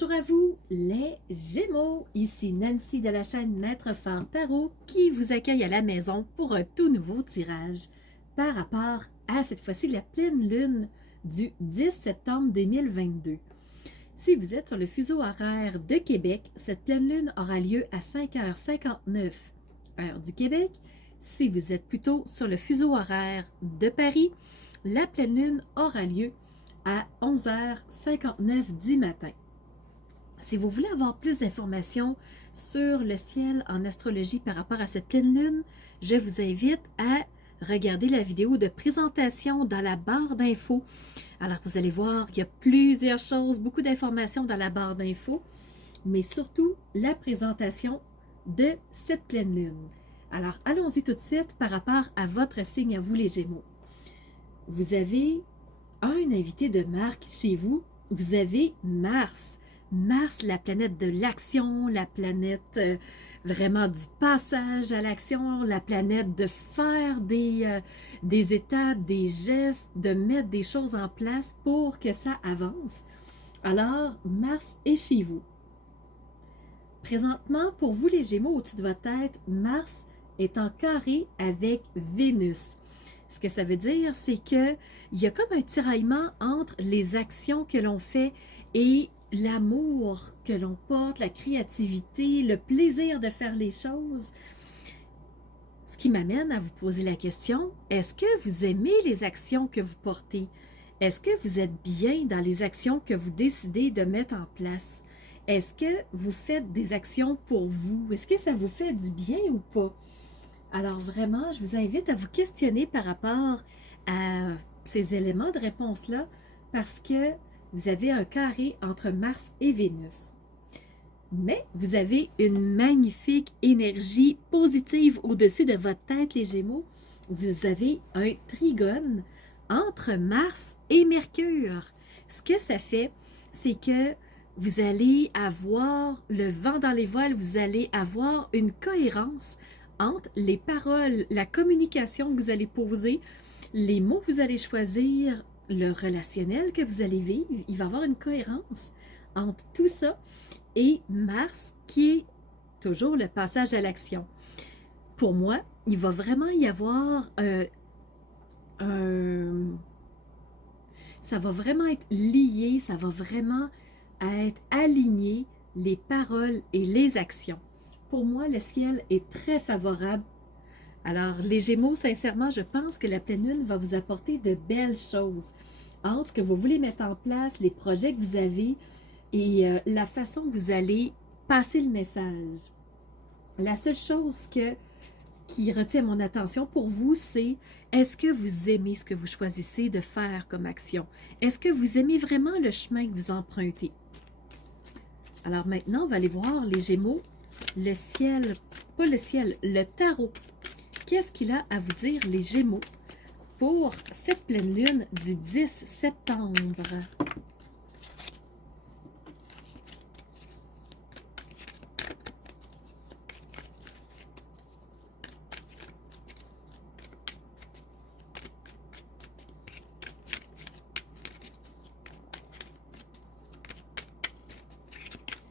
Bonjour à vous les Gémeaux, ici Nancy de la chaîne Maître Phare Tarot qui vous accueille à la maison pour un tout nouveau tirage par rapport à cette fois-ci la pleine lune du 10 septembre 2022. Si vous êtes sur le fuseau horaire de Québec, cette pleine lune aura lieu à 5h59 heure du Québec. Si vous êtes plutôt sur le fuseau horaire de Paris, la pleine lune aura lieu à 11h59 du matin. Si vous voulez avoir plus d'informations sur le ciel en astrologie par rapport à cette pleine lune, je vous invite à regarder la vidéo de présentation dans la barre d'infos. Alors vous allez voir qu'il y a plusieurs choses, beaucoup d'informations dans la barre d'infos, mais surtout la présentation de cette pleine lune. Alors allons-y tout de suite par rapport à votre signe à vous les Gémeaux. Vous avez un invité de marque chez vous, vous avez Mars. Mars, la planète de l'action, la planète vraiment du passage à l'action, la planète de faire des étapes, des gestes, de mettre des choses en place pour que ça avance. Alors, Mars est chez vous. Présentement, pour vous les Gémeaux, au-dessus de votre tête, Mars est en carré avec Vénus. Ce que ça veut dire, c'est qu'il y a comme un tiraillement entre les actions que l'on fait et l'amour que l'on porte, la créativité, le plaisir de faire les choses. Ce qui m'amène à vous poser la question, est-ce que vous aimez les actions que vous portez? Est-ce que vous êtes bien dans les actions que vous décidez de mettre en place? Est-ce que vous faites des actions pour vous? Est-ce que ça vous fait du bien ou pas? Alors vraiment, je vous invite à vous questionner par rapport à ces éléments de réponse-là parce que vous avez un carré entre Mars et Vénus. Mais vous avez une magnifique énergie positive au-dessus de votre tête, les Gémeaux. Vous avez un trigone entre Mars et Mercure. Ce que ça fait, c'est que vous allez avoir le vent dans les voiles, vous allez avoir une cohérence entre les paroles, la communication que vous allez poser, les mots que vous allez choisir, le relationnel que vous allez vivre. Il va y avoir une cohérence entre tout ça et Mars qui est toujours le passage à l'action. Pour moi, il va vraiment y avoir ça va vraiment être lié, ça va vraiment être aligné, les paroles et les actions. Pour moi, le ciel est très favorable. Alors, les Gémeaux, sincèrement, je pense que la pleine lune va vous apporter de belles choses entre ce que vous voulez mettre en place, les projets que vous avez et la façon que vous allez passer le message. La seule chose qui retient mon attention pour vous, c'est est-ce que vous aimez ce que vous choisissez de faire comme action? Est-ce que vous aimez vraiment le chemin que vous empruntez? Alors maintenant, on va aller voir les Gémeaux, le ciel, pas le ciel, le tarot. Qu'est-ce qu'il a à vous dire, les Gémeaux, pour cette pleine lune du 10 septembre?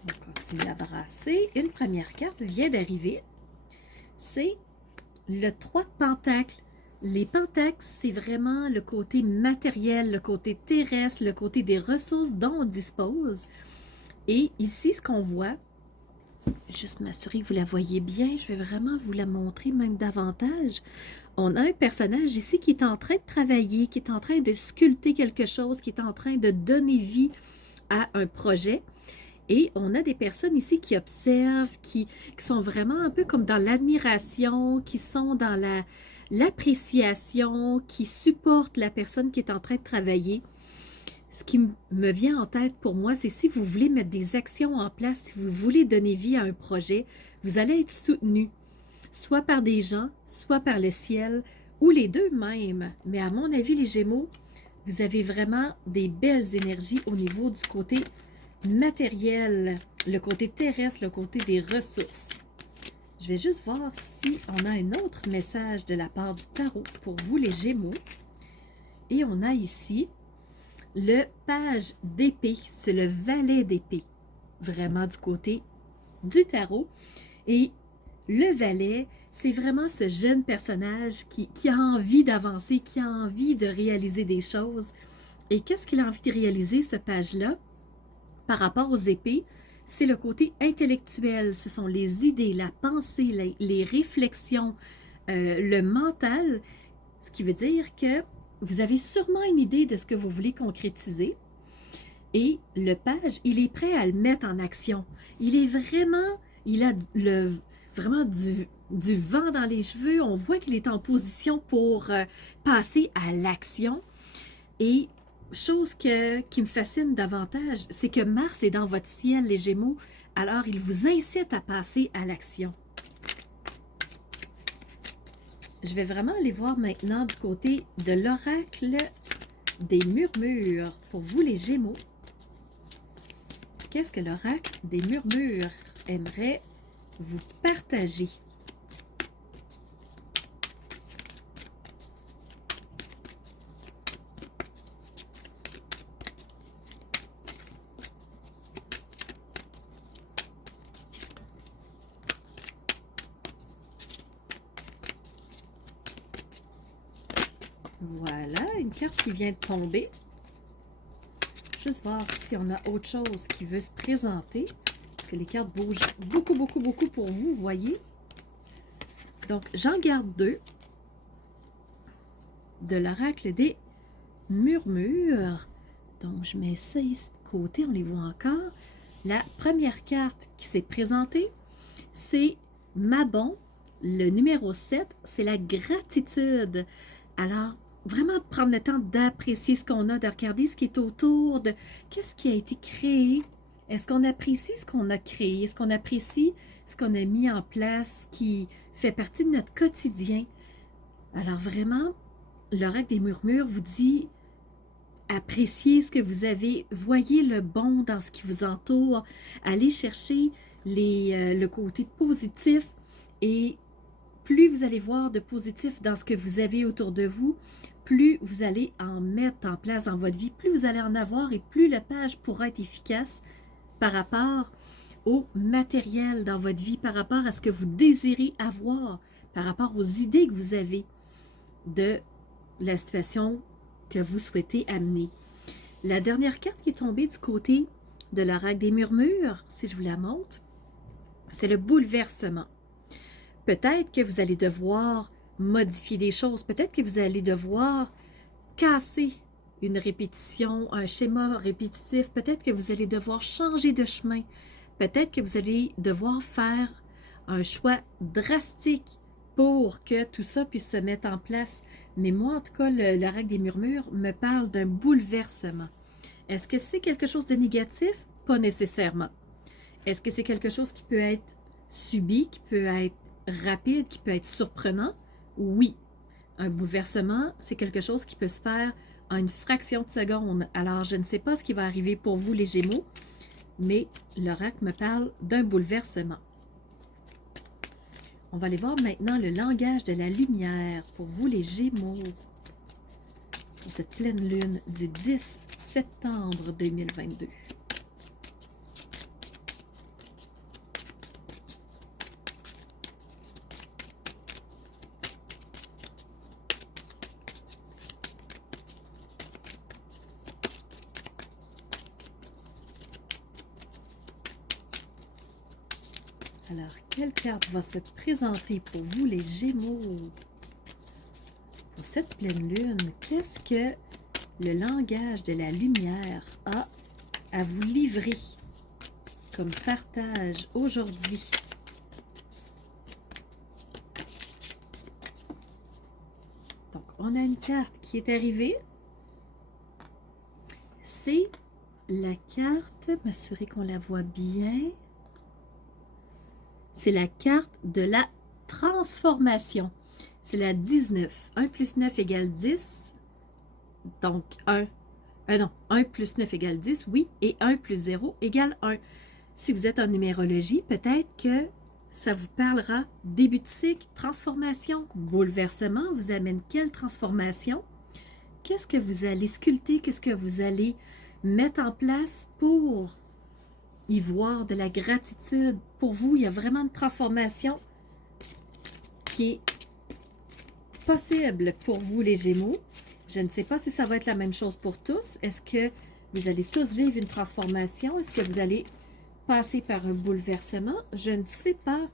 On continue à brasser. Une première carte vient d'arriver. C'est le 3 de Pentacles. Les Pentacles, c'est vraiment le côté matériel, le côté terrestre, le côté des ressources dont on dispose. Et ici, ce qu'on voit, juste m'assurer que vous la voyez bien, je vais vraiment vous la montrer même davantage. On a un personnage ici qui est en train de travailler, qui est en train de sculpter quelque chose, qui est en train de donner vie à un projet. Et on a des personnes ici qui observent, qui sont vraiment un peu comme dans l'admiration, qui sont dans l'appréciation, qui supportent la personne qui est en train de travailler. Ce qui me vient en tête pour moi, c'est si vous voulez mettre des actions en place, si vous voulez donner vie à un projet, vous allez être soutenu, soit par des gens, soit par le ciel, ou les deux même. Mais à mon avis, les Gémeaux, vous avez vraiment des belles énergies au niveau du côté matériel, le côté terrestre, le côté des ressources. Je vais juste voir si on a un autre message de la part du tarot pour vous les Gémeaux. Et on a ici le page d'épée, c'est le valet d'épée. vraiment du côté du tarot. Et le valet, c'est vraiment ce jeune personnage qui a envie d'avancer, qui a envie de réaliser des choses. Et qu'est-ce qu'il a envie de réaliser, ce page-là, par rapport aux épées? C'est le côté intellectuel, ce sont les idées, la pensée, les réflexions, le mental, ce qui veut dire que vous avez sûrement une idée de ce que vous voulez concrétiser. Et le page, il est prêt à le mettre en action. Il est vraiment, il a vraiment du vent dans les cheveux. On voit qu'il est en position pour passer à l'action. Et chose qui me fascine davantage, c'est que Mars est dans votre ciel, les Gémeaux. Alors, il vous incite à passer à l'action. Je vais vraiment aller voir maintenant du côté de l'oracle des murmures. Pour vous, les Gémeaux, qu'est-ce que l'oracle des murmures aimerait vous partager? Voilà, une carte qui vient de tomber. Juste voir si on a autre chose qui veut se présenter. Parce que les cartes bougent beaucoup, beaucoup, beaucoup pour vous, voyez. Donc, j'en garde deux. De l'oracle des murmures. Donc, je mets ça ici de côté, on les voit encore. La première carte qui s'est présentée, c'est Mabon, le numéro 7, c'est la gratitude. Alors, vraiment prendre le temps d'apprécier ce qu'on a, de regarder ce qui est autour, de qu'est-ce qui a été créé. Est-ce qu'on apprécie ce qu'on a créé? Est-ce qu'on apprécie ce qu'on a mis en place qui fait partie de notre quotidien? Alors vraiment, l'oracle des murmures vous dit appréciez ce que vous avez, voyez le bon dans ce qui vous entoure, allez chercher le côté positif et plus vous allez voir de positif dans ce que vous avez autour de vous, plus vous allez en mettre en place dans votre vie, plus vous allez en avoir et plus le page pourra être efficace par rapport au matériel dans votre vie, par rapport à ce que vous désirez avoir, par rapport aux idées que vous avez de la situation que vous souhaitez amener. La dernière carte qui est tombée du côté de l'oracle des murmures, si je vous la montre, c'est le bouleversement. Peut-être que vous allez devoir modifier des choses. Peut-être que vous allez devoir casser une répétition, un schéma répétitif. Peut-être que vous allez devoir changer de chemin. Peut-être que vous allez devoir faire un choix drastique pour que tout ça puisse se mettre en place. Mais moi, en tout cas, l'oracle des murmures me parle d'un bouleversement. Est-ce que c'est quelque chose de négatif? Pas nécessairement. Est-ce que c'est quelque chose qui peut être subi, qui peut être rapide, qui peut être surprenant? Oui. Un bouleversement, c'est quelque chose qui peut se faire en une fraction de seconde. Alors, je ne sais pas ce qui va arriver pour vous, les Gémeaux, mais l'oracle me parle d'un bouleversement. On va aller voir maintenant le langage de la lumière pour vous, les Gémeaux, pour cette pleine lune du 10 septembre 2022. Alors, quelle carte va se présenter pour vous, les Gémeaux? Pour cette pleine lune, qu'est-ce que le langage de la lumière a à vous livrer comme partage aujourd'hui? Donc, on a une carte qui est arrivée. C'est la carte, m'assurer qu'on la voit bien. C'est la carte de la transformation. C'est la 19. 1 plus 9 égale 10. Donc, 1 plus 9 égale 10, oui. Et 1 plus 0 égale 1. Si vous êtes en numérologie, peut-être que ça vous parlera début de cycle, transformation, bouleversement. Vous amène quelle transformation? Qu'est-ce que vous allez sculpter? Qu'est-ce que vous allez mettre en place pour y voir de la gratitude. Pour vous, il y a vraiment une transformation qui est possible pour vous, les Gémeaux. Je ne sais pas si ça va être la même chose pour tous. Est-ce que vous allez tous vivre une transformation? Est-ce que vous allez passer par un bouleversement? Je ne sais pas.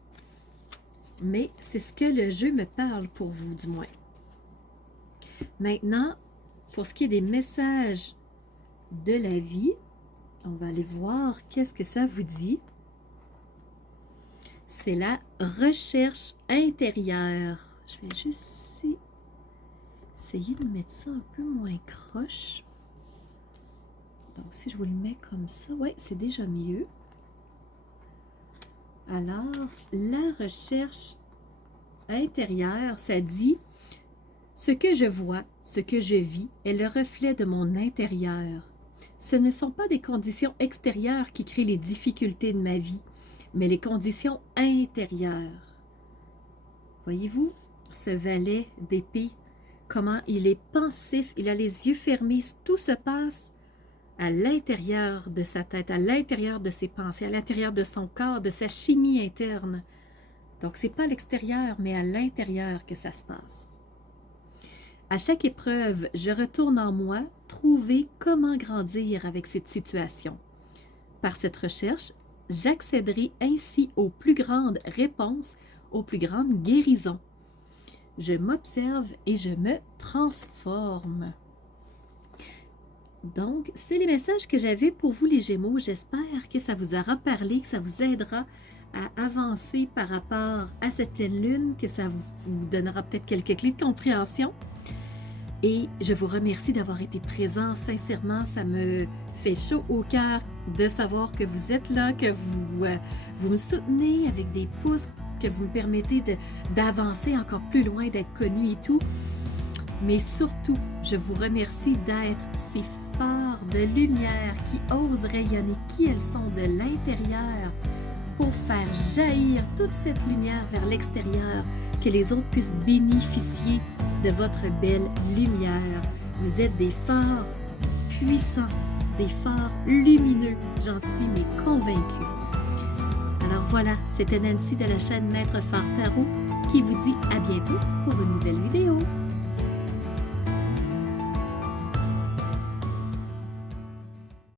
Mais c'est ce que le jeu me parle pour vous, du moins. Maintenant, pour ce qui est des messages de la vie, on va aller voir qu'est-ce que ça vous dit. C'est la recherche intérieure. Je vais juste essayer de mettre ça un peu moins croche. Donc, si je vous le mets comme ça, ouais, c'est déjà mieux. Alors, la recherche intérieure, ça dit « Ce que je vois, ce que je vis est le reflet de mon intérieur. Ce ne sont pas des conditions extérieures qui créent les difficultés de ma vie, mais les conditions intérieures. » Voyez-vous, ce valet d'épée, comment il est pensif, il a les yeux fermés, tout se passe à l'intérieur de sa tête, à l'intérieur de ses pensées, à l'intérieur de son corps, de sa chimie interne. Donc, ce n'est pas à l'extérieur, mais à l'intérieur que ça se passe. À chaque épreuve, je retourne en moi trouver comment grandir avec cette situation. Par cette recherche, j'accéderai ainsi aux plus grandes réponses, aux plus grandes guérisons. Je m'observe et je me transforme. Donc, c'est les messages que j'avais pour vous, les Gémeaux. J'espère que ça vous aura parlé, que ça vous aidera à avancer par rapport à cette pleine lune, que ça vous donnera peut-être quelques clés de compréhension. Et je vous remercie d'avoir été présent. Sincèrement, ça me fait chaud au cœur de savoir que vous êtes là, que vous me soutenez avec des pouces, que vous me permettez d'avancer encore plus loin, d'être connu et tout. Mais surtout, je vous remercie d'être ces phares de lumière qui osent rayonner qui elles sont de l'intérieur pour faire jaillir toute cette lumière vers l'extérieur, que les autres puissent bénéficier de votre belle lumière. Vous êtes des phares puissants, des phares lumineux, j'en suis mais convaincue. Alors voilà, c'était Nancy de la chaîne Maître Phare Tarot qui vous dit à bientôt pour une nouvelle vidéo.